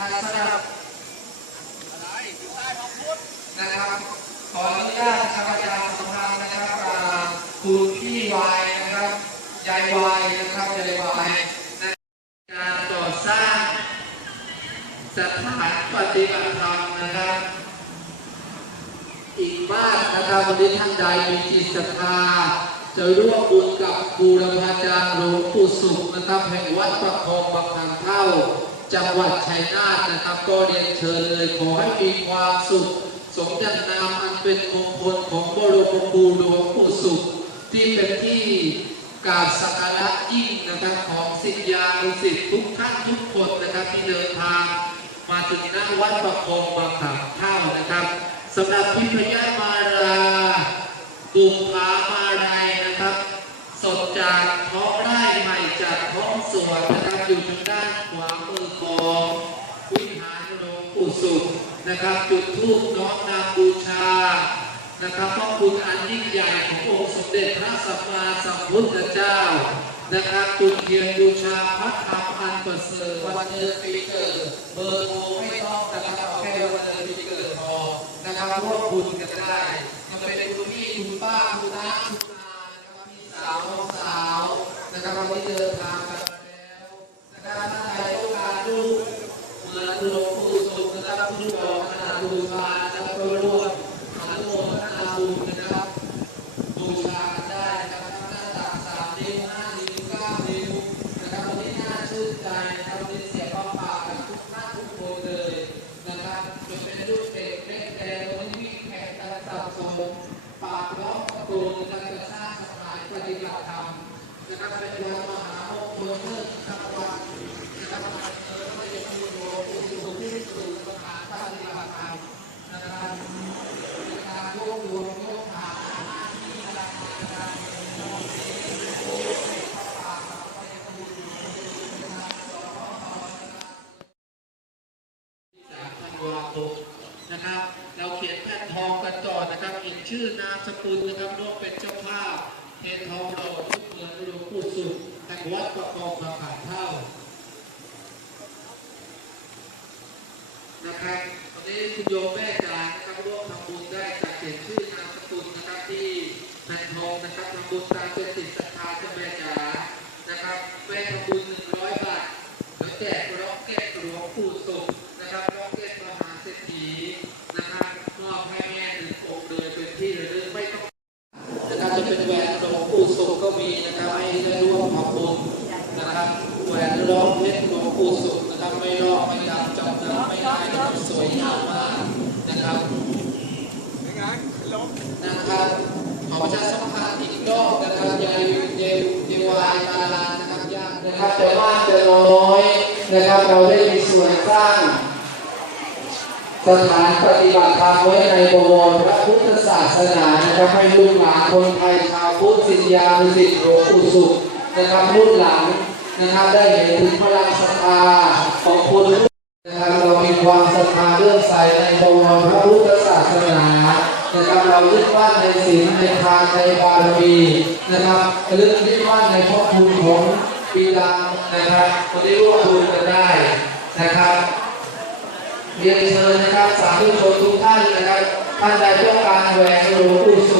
สำหรับนะครับขออนุญาตนะครับอาจารย์สำคัญนะครับคุณพี่วายนะครับยายวายนะครับยายวายในการก่อสร้างสถานปฏิบัติธรรมนะครับ อีกบ้านนะครับวันนี้ท่านใดมีจิตศรัทธาจะร่วมบุญกับบูรพาจารย์หลวงปู่สุขนะครับแห่งวัดประคองบางขันเท่า จังหวัดชัยนาทนะครับ ก็เรียนเชิญเลยขอให้มีความสุข สมญานามอันเป็นมงคลของบรมครูหลวงปู่สุข ที่เป็นที่กราบสักการะยิ่งนะครับของศิษยานุศิษย์ทุกท่านทุกคนนะครับที่เดินทาง มาถึงหน้าวัดประคองบางขันเท่านะครับสำหรับพิพยามาราบุพามาลัยนะครับ สดจากท้องไร่ จากท้องสวนนะครับอยู่ทางด้านขวามือของวิหารหลวงปู่สุขนะครับ จุดธูปน้อมนำบูชานะครับพระคุณอันยิ่งใหญ่ขององค์สมเด็จพระสัมมาสัมพุทธเจ้านะครับจุดเทียนบูชาพระธรรมอันประเสริฐวันเดือนปีเกิดเบอร์โทรไม่ต้องนะครับเอาแค่วันเดือนปีเกิดพอนะครับร่วมบุญกันได้มันเป็นคุณพี่คุณป้าคุณน้าคุณอานะครับพี่สาวน้องสาว ที่เดินทางกันมาแล้วนะครับท่านใดต้องการรูมือนหลวงปู่สุขนะครับผู้บอกขนาดบูชานะครับก็ร่วมอนุโมทนาบุญนะครับบูชากันได้นะครับทั้งหน้าตักสามนิ้วห้านิ้วเก้านิ้วนะครับวันนี้น่าชื่นใจนะครับวันนี้เสียงปากกันทุกท่านทุกคนเลยนะครับจะเป็นลูกเด็กเล็กแดงวันนี้วิ่งแขกันสับสนปากร้องตะโกนนะครับจะสร้างสถานปฏิบัติธรรม นะครับเป็นวันมหามงคลเลิศนะครับวันนะครับเออไม่จะมีโลกุสุขที่สุดสถานปฏิบัติธรรมนะครับการรวบรวมยกฐานสามธันวาคมนะครับ เราเขียนแผ่นทองกันก่อนนะครับเขียนชื่อนามสกุลนะครับร่วมเป็นเจ้าภาพ เทนทองหล่อทุกเมืองหลวงปู่สุขแห่งวัดประกอบมาผ่านเท่านะครับวันนี้คุณโยมแม่จ๋านะครับร่วมทำบุญได้จากเขียนชื่อนามสกุลนะครับที่แผ่นทองนะครับทำบุญตามเป็นจิตศรัทธาเจ้าแม่จ๋านะครับแม่ทำบุญหนึ่งร้อยบาทแล้วแจกร้องเก็บหลวงปู่สุข ก็มีนะครับให้ได้ร่วมทำบุญนะครับแหวนร้องเพชรหลวงปู่สุขนะครับไม่ลอกไม่ดำจำนำไม่ได้นะครับสวยงามมากนะครับนะครับขอประชาสัมพันธ์อีกรอบนะครับยายเยเยวายตาลานะครับยานะครับแต่ว่าจะน้อยนะครับเราได้มีส่วนสร้าง สถานปฏิบัติธรรมไว้ในบวรพระพุทธศาสนานะครับให้ลูกหลานคนไทยชาวพุทธศิษยานุศิษย์หลวงปู่สุขนะครับรุ่นหลังนะครับได้เห็นถึงพลังศรัทธาของคนรุ่นนะครับเรามีความศรัทธาเลื่อมใสในบวรพระพุทธศาสนานะครับเรายึดมั่นในศีลในทานในบารมีนะครับลึกยึดมั่นในพระคุณของบิดานะครับวันนี้ร่วมบุญกันได้นะครับ เรียนเชิญนะครับสาธุชนทุกท่านนะครับท่านใดต้องการแหวนหลวงปู่สุ